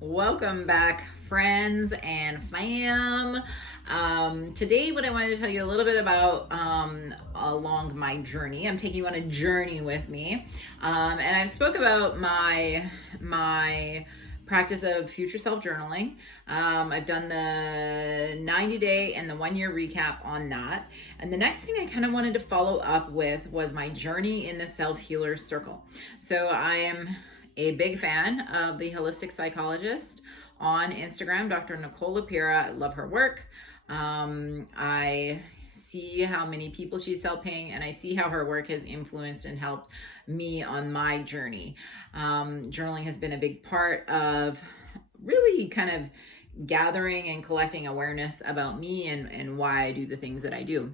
Welcome back, friends and fam. Today, what I wanted to tell you a little bit about along my journey. I'm taking you on a journey with me, and I've spoke about my practice of future self journaling. I've done the 90-day and the 1 year recap on that. And the next thing I kind of wanted to follow up with was my journey in the self healer circle. So I am a big fan of the holistic psychologist on Instagram, Dr. Nicole LePera. I love her work. I see how many people she's helping, and I see how her work has influenced and helped me on my journey. Journaling has been a big part of really kind of gathering and collecting awareness about me and why I do the things that I do.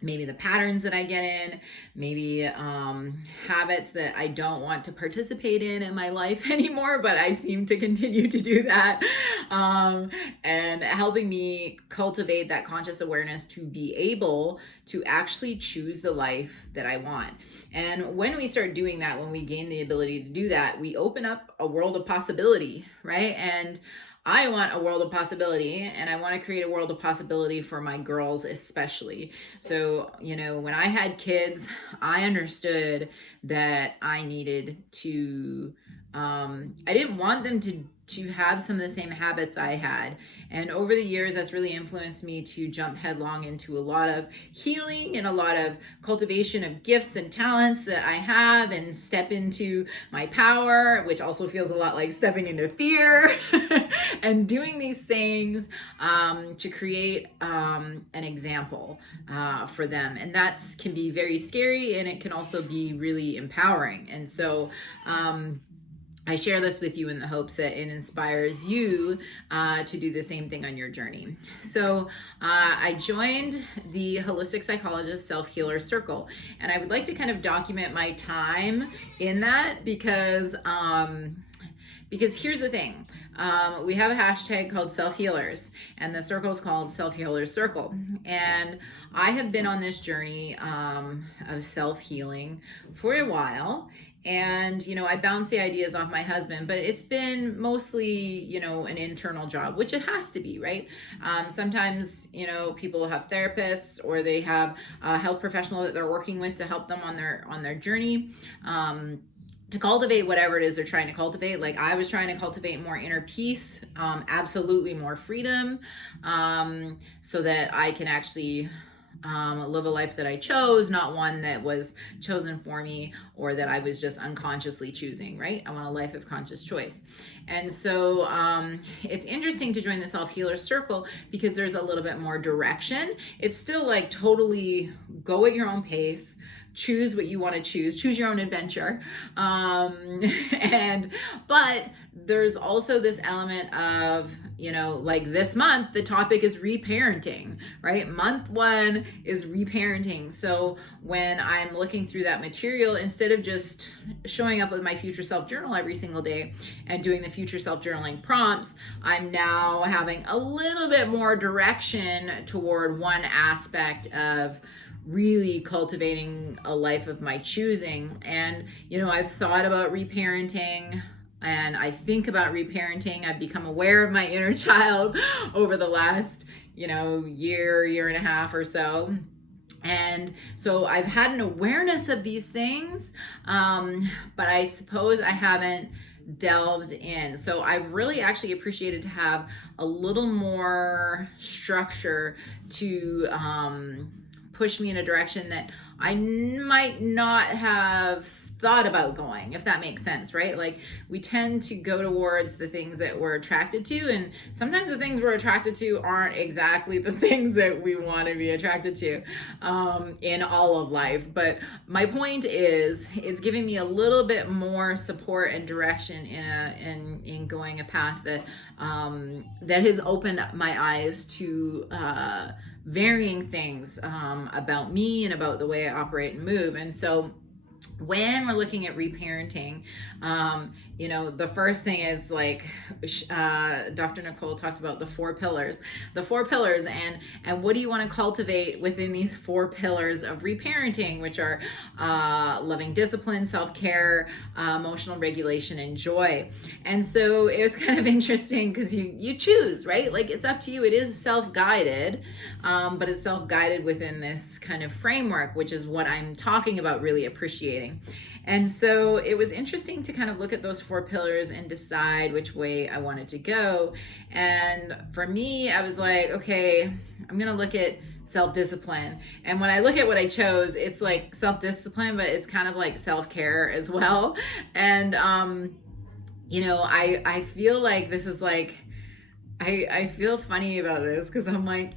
Maybe the patterns that I get in, maybe habits that I don't want to participate in my life anymore, but I seem to continue to do that, and helping me cultivate that conscious awareness to be able to actually choose the life that I want. And when we start doing that, when we gain the ability to do that, we open up a world of possibility, right? And I want a world of possibility, and I want to create a world of possibility for my girls especially. So, when I had kids, I understood that I needed to, I didn't want them to have some of the same habits I had. And over the years, that's really influenced me to jump headlong into a lot of healing and a lot of cultivation of gifts and talents that I have, and step into my power, which also feels a lot like stepping into fear and doing these things to create an example for them. And that can be very scary, and it can also be really empowering. And so I share this with you in the hopes that it inspires you to do the same thing on your journey. So I joined the Holistic Psychologist Self-Healer Circle, and I would like to kind of document my time in that because here's the thing. We have a hashtag called Self-Healers, and the circle is called Self-Healers Circle. And I have been on this journey of self-healing for a while. And, I bounce the ideas off my husband, but it's been mostly, an internal job, which it has to be, right? Sometimes, people have therapists, or they have a health professional that they're working with to help them on their journey. To cultivate whatever it is they're trying to cultivate. Like I was trying to cultivate more inner peace, absolutely more freedom, so that I can actually live a life that I chose, not one that was chosen for me or that I was just unconsciously choosing, right? I want a life of conscious choice. And so it's interesting to join the self-healer circle because there's a little bit more direction. It's still like totally go at your own pace, choose what you want to choose your own adventure. But there's also this element of, like this month, the topic is reparenting, right? Month 1 is reparenting. So when I'm looking through that material, instead of just showing up with my future self journal every single day and doing the future self journaling prompts, I'm now having a little bit more direction toward one aspect of really cultivating a life of my choosing. And, I've thought about reparenting, and I think about reparenting. I've become aware of my inner child over the last, year and a half or so. And so I've had an awareness of these things, but I suppose I haven't delved in. So I've really actually appreciated to have a little more structure to push me in a direction that I might not have thought about going, if that makes sense, right? Like we tend to go towards the things that we're attracted to, and sometimes the things we're attracted to aren't exactly the things that we want to be attracted to in all of life. But my point is, it's giving me a little bit more support and direction in going a path that that has opened my eyes to varying things about me and about the way I operate and move. And so when we're looking at reparenting, the first thing is like Dr. Nicole talked about the four pillars, and what do you want to cultivate within these four pillars of reparenting, which are loving discipline, self-care, emotional regulation, and joy. And so it was kind of interesting because you choose, right? Like it's up to you. It is self-guided, but it's self-guided within this kind of framework, which is what I'm talking about really appreciating. And so it was interesting to kind of look at those four pillars and decide which way I wanted to go. And for me, I was like, okay, I'm going to look at self-discipline. And when I look at what I chose, it's like self-discipline, but it's kind of like self-care as well. And, I feel like this is like, I feel funny about this because I'm like,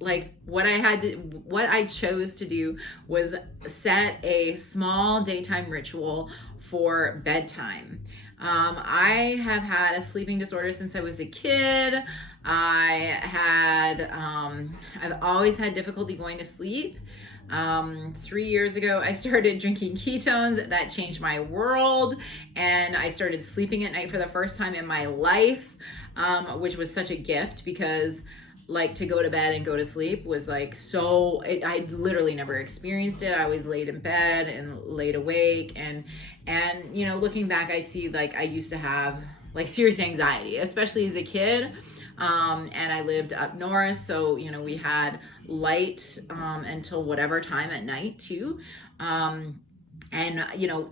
like what I chose to do was set a small daytime ritual for bedtime. I have had a sleeping disorder since I was a kid. I've always had difficulty going to sleep. 3 years ago, I started drinking ketones. That changed my world. And I started sleeping at night for the first time in my life, which was such a gift because like to go to bed and go to sleep was like I literally never experienced it. I always laid in bed and laid awake, and looking back, I see like I used to have like serious anxiety, especially as a kid. And I lived up north, so we had light until whatever time at night too. And,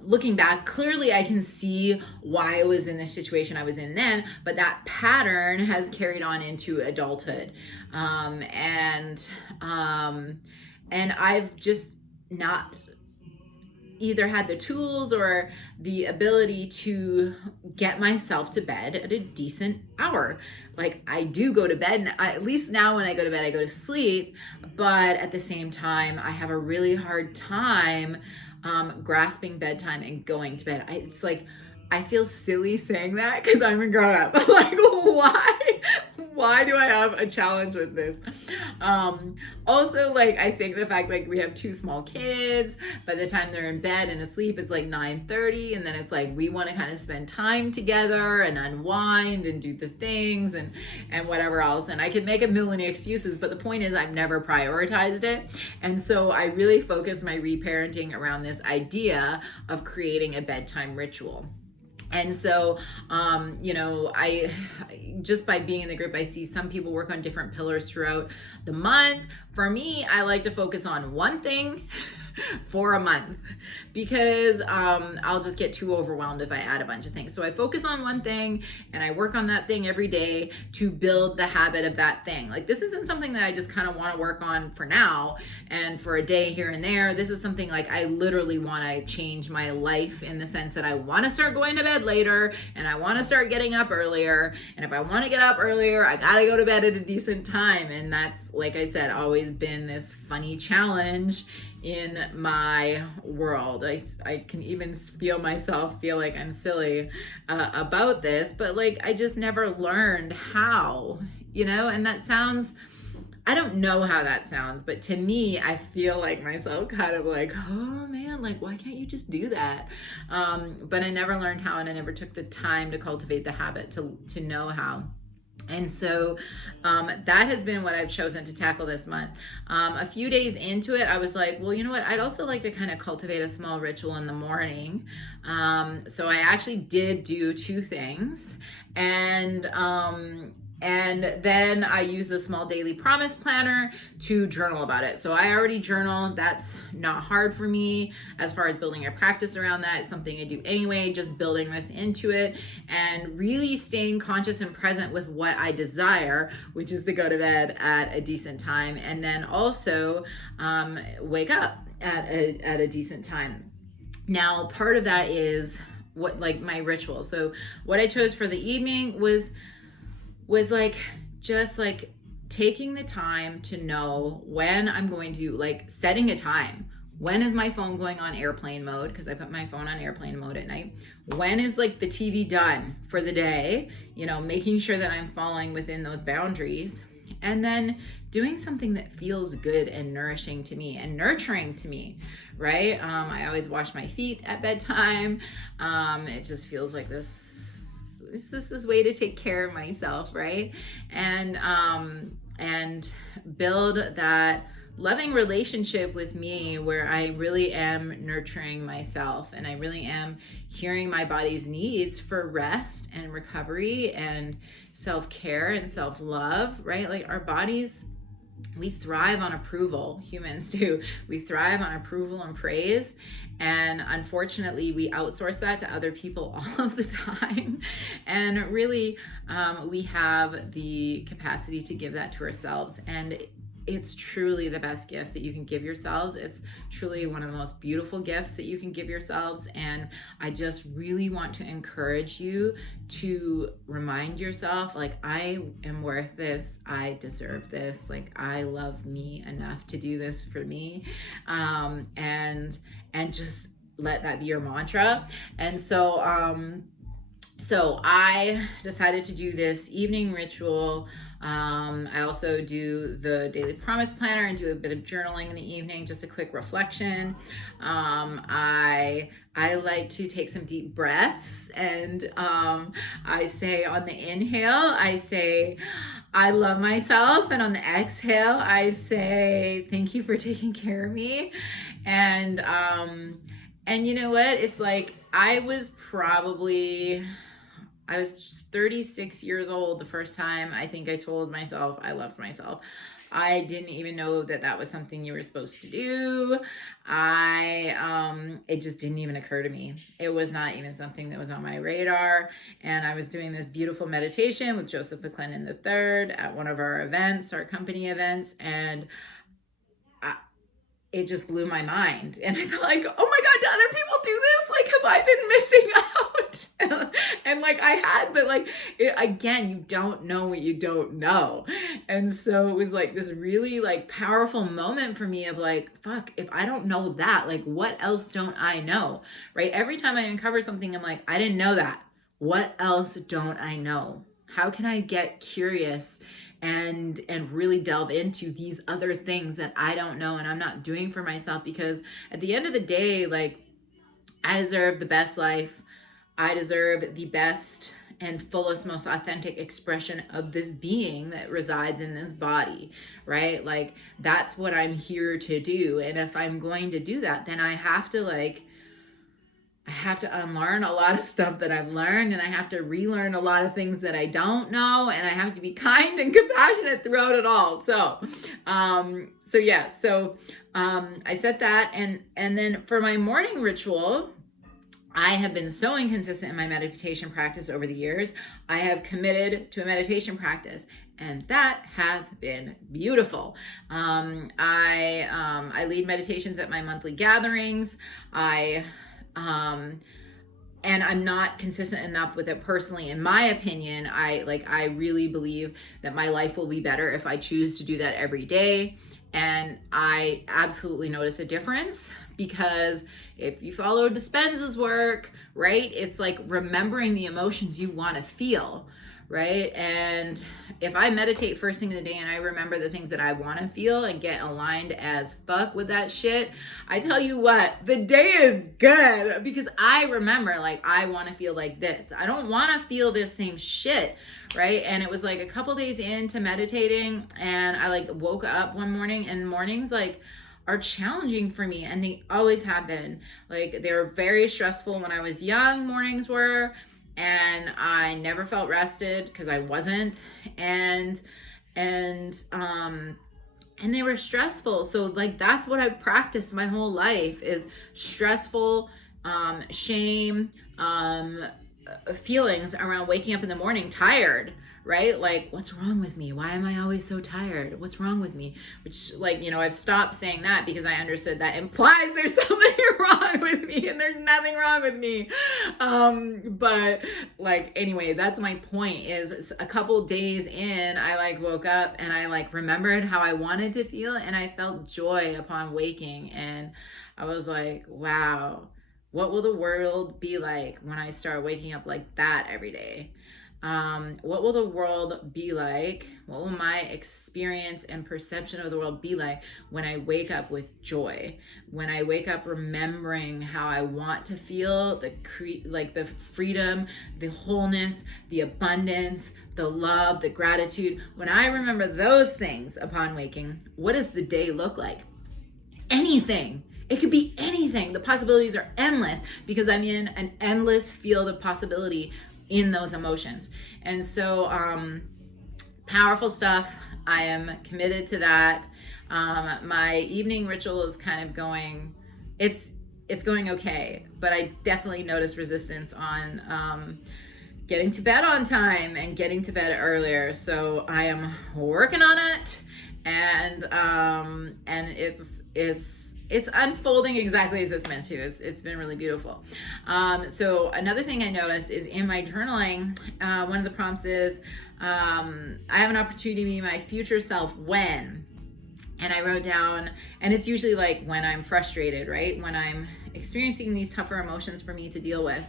looking back, clearly I can see why I was in this situation I was in then, but that pattern has carried on into adulthood. And I've just not either had the tools or the ability to get myself to bed at a decent hour. Like I do go to bed, and at least now when I go to bed, I go to sleep, but at the same time, I have a really hard time grasping bedtime and going to bed. It's like, I feel silly saying that because I'm a grown up. Like, why do I have a challenge with this? Also, like, I think the fact like we have two small kids, by the time they're in bed and asleep, it's like 9:30, and then it's like we want to kind of spend time together and unwind and do the things and whatever else. And I could make a million excuses, but the point is I've never prioritized it. And so I really focused my reparenting around this idea of creating a bedtime ritual. And so, I just by being in the group, I see some people work on different pillars throughout the month. For me, I like to focus on one thing for a month because I'll just get too overwhelmed if I add a bunch of things. So I focus on one thing and I work on that thing every day to build the habit of that thing. Like this isn't something that I just kind of want to work on for now and for a day here and there. This is something like I literally want to change my life in the sense that I want to start going to bed later and I want to start getting up earlier. And if I want to get up earlier, I got to go to bed at a decent time. And that's, like I said, always been this funny challenge in my world. I can even feel like I'm silly about this, but like I just never learned how, and that sounds, I don't know how that sounds, but to me, I feel like myself kind of like, oh man, like why can't you just do that? But I never learned how, and I never took the time to cultivate the habit to know how. And so that has been what I've chosen to tackle this month. A few days into it, I was like, well, you know what? I'd also like to kind of cultivate a small ritual in the morning. So I actually did do two things. And then I use the small daily promise planner to journal about it. So I already journal. That's not hard for me as far as building a practice around that. It's something I do anyway, just building this into it and really staying conscious and present with what I desire, which is to go to bed at a decent time. And then also wake up at a decent time. Now, part of that is my ritual. So what I chose for the evening was like just like taking the time to know when I'm going to, like setting a time. When is my phone going on airplane mode? Because I put my phone on airplane mode at night. When is like the TV done for the day? Making sure that I'm falling within those boundaries. And then doing something that feels good and nourishing to me and nurturing to me, right? I always wash my feet at bedtime. It just feels like this way to take care of myself, right? And build that loving relationship with me where I really am nurturing myself and I really am hearing my body's needs for rest and recovery and self-care and self-love, right? Like our bodies, we thrive on approval. Humans do. We thrive on approval and praise. And unfortunately, we outsource that to other people all of the time. And really, we have the capacity to give that to ourselves. And it's truly the best gift that you can give yourselves. It's truly one of the most beautiful gifts that you can give yourselves. And I just really want to encourage you to remind yourself, like, I am worth this. I deserve this. Like, I love me enough to do this for me. And just let that be your mantra. And so I decided to do this evening ritual. I also do the daily promise planner and do a bit of journaling in the evening, just a quick reflection. I like to take some deep breaths, and I say on the inhale, I say, I love myself. And on the exhale, I say, thank you for taking care of me. And you know what? It's like, I was 36 years old the first time I think I told myself I loved myself. I didn't even know that that was something you were supposed to do. It just didn't even occur to me. It was not even something that was on my radar. And I was doing this beautiful meditation with Joseph McClendon III at one of our events, our company events. And it just blew my mind. And I thought, like, oh my God, do other people do this? Like, have I been missing out? And like I had, but like, again, you don't know what you don't know. And so it was like this really like powerful moment for me of like, fuck, if I don't know that, like, what else don't I know? Right? Every time I uncover something, I'm like, I didn't know that. What else don't I know? How can I get curious and really delve into these other things that I don't know and I'm not doing for myself? Because at the end of the day, like, I deserve the best life. I deserve the best and fullest, most authentic expression of this being that resides in this body, right? Like, that's what I'm here to do. And if I'm going to do that, then I have to unlearn a lot of stuff that I've learned, and I have to relearn a lot of things that I don't know, and I have to be kind and compassionate throughout it all. So I set that, and then for my morning ritual, I have been so inconsistent in my meditation practice over the years. I have committed to a meditation practice, and that has been beautiful. I lead meditations at my monthly gatherings. And I'm not consistent enough with it personally. In my opinion, I really believe that my life will be better if I choose to do that every day. And I absolutely notice a difference, because if you follow Dispenza's work, right, it's like remembering the emotions you want to feel, right? And if I meditate first thing in the day and I remember the things that I want to feel and get aligned as fuck with that shit, I tell you what, the day is good, because I remember, like, I want to feel like this. I don't want to feel this same shit, right? And it was like a couple days into meditating, and I like woke up one morning, and mornings like are challenging for me, and they always have been. Like, they were very stressful when I was young, mornings were, and I never felt rested because I wasn't, and they were stressful. So like, that's what I've practiced my whole life, is stressful, shame, feelings around waking up in the morning tired, right? Like, what's wrong with me? Why am I always so tired? What's wrong with me? Which, like, you know, I've stopped saying that because I understood that implies there's something wrong with me, and there's nothing wrong with me. But like, anyway, that's my point, is a couple days in, I like woke up and I like remembered how I wanted to feel, and I felt joy upon waking. And I was like, wow, what will the world be like when I start waking up like that every day? What will the world be like? What will my experience and perception of the world be like when I wake up with joy? When I wake up remembering how I want to feel, the freedom, the wholeness, the abundance, the love, the gratitude. When I remember those things upon waking, what does the day look like? Anything. It could be anything. The possibilities are endless because I'm in an endless field of possibility in those emotions. And so powerful stuff. I am committed to that. My evening ritual is kind of going, it's going okay, but I definitely notice resistance on getting to bed on time and getting to bed earlier. So I am working on it, and it's unfolding exactly as it's meant to. It's been really beautiful. So another thing I noticed is in my journaling, one of the prompts is, I have an opportunity to be my future self when, and I wrote down, and it's usually like when I'm frustrated, right? When I'm experiencing these tougher emotions for me to deal with.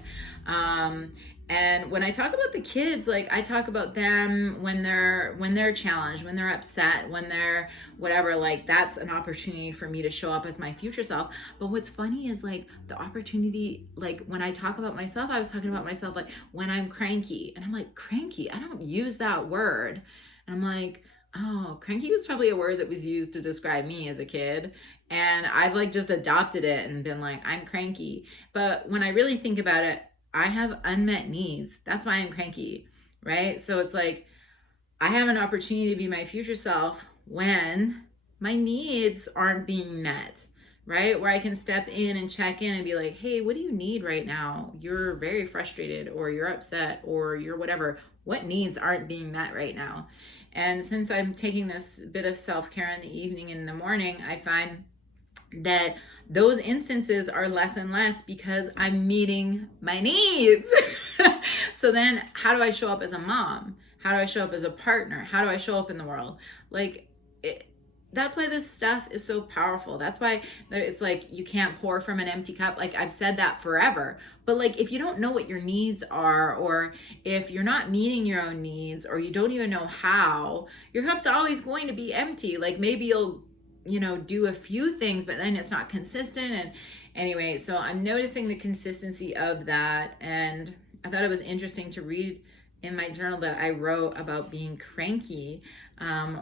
And when I talk about the kids, like I talk about them when they're challenged, when they're upset, when they're whatever, like that's an opportunity for me to show up as my future self. But what's funny is like the opportunity, like when I talk about myself, I was talking about myself like when I'm cranky, and I'm like, cranky, I don't use that word. And I'm like, oh, cranky was probably a word that was used to describe me as a kid. And I've like just adopted it and been like, I'm cranky. But when I really think about it, I have unmet needs. That's why I'm cranky, right? So it's like, I have an opportunity to be my future self when my needs aren't being met, right? Where I can step in and check in and be like, hey, what do you need right now? You're very frustrated, or you're upset, or you're whatever. What needs aren't being met right now? And since I'm taking this bit of self-care in the evening and in the morning, I find that those instances are less and less because I'm meeting my needs. So then how do I show up as a mom? How do I show up as a partner? How do I show up in the world? Like, that's why this stuff is so powerful. That's why it's like you can't pour from an empty cup. Like I've said that forever. But like if you don't know what your needs are, or if you're not meeting your own needs, or you don't even know how, your cup's always going to be empty. Like maybe you'll do a few things, but then it's not consistent. And anyway, so I'm noticing the consistency of that. And I thought it was interesting to read in my journal that I wrote about being cranky,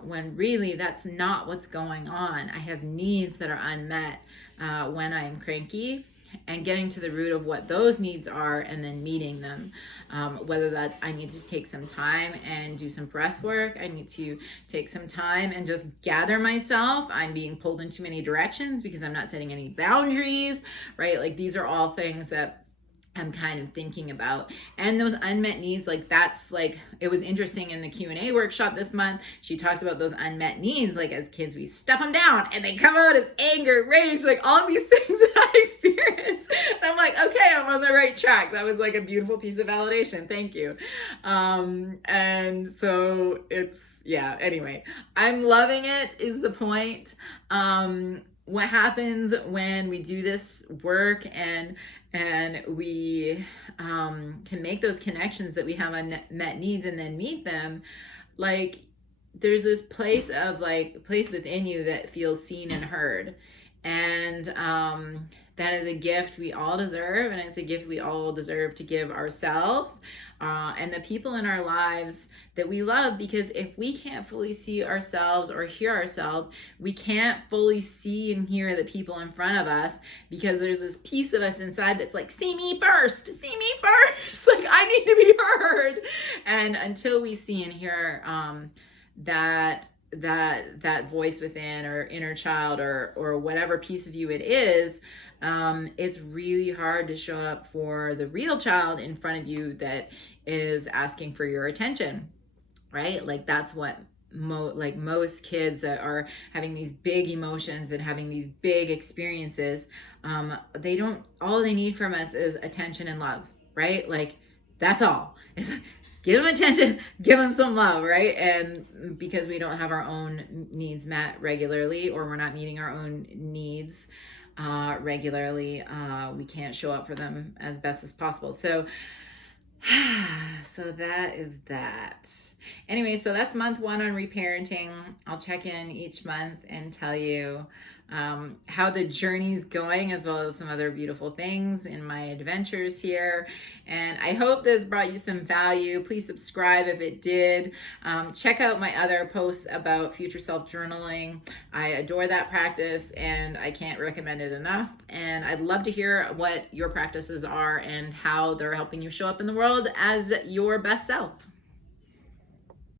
when really that's not what's going on. I have needs that are unmet when I'm cranky, and getting to the root of what those needs are and then meeting them. Whether that's I need to take some time and do some breath work, I need to take some time and just gather myself. I'm being pulled in too many directions because I'm not setting any boundaries, right? Like these are all things that I'm kind of thinking about. And those unmet needs, like that's like, it was interesting in the Q&A workshop this month, she talked about those unmet needs. Like as kids, we stuff them down and they come out as anger, rage, like all these things that I experience. And I'm like, okay, I'm on the right track. That was like a beautiful piece of validation. Thank you. And so it's, yeah, anyway, I'm loving it is the point. What happens when we do this work and we can make those connections that we have unmet needs and then meet them, like there's this place within you that feels seen and heard. And that is a gift we all deserve, and it's a gift we all deserve to give ourselves and the people in our lives that we love. Because if we can't fully see ourselves or hear ourselves, we can't fully see and hear the people in front of us, because there's this piece of us inside that's like, see me first, like I need to be heard. And until we see and hear that voice within, or inner child, or whatever piece of you it is, it's really hard to show up for the real child in front of you that is asking for your attention, right? Like that's what most kids that are having these big emotions and having these big experiences, all they need from us is attention and love, right? Like that's all. It's like, give them attention, give them some love, right? And because we don't have our own needs met regularly, or we're not meeting our own needs regularly, we can't show up for them as best as possible. So So that is that. Anyway, so that's month 1 on reparenting. I'll check in each month and tell you how the journey's going, as well as some other beautiful things in my adventures here. And I hope this brought you some value. Please subscribe if it did. Check out my other posts about future self journaling. I adore that practice and I can't recommend it enough. And I'd love to hear what your practices are and how they're helping you show up in the world as your best self.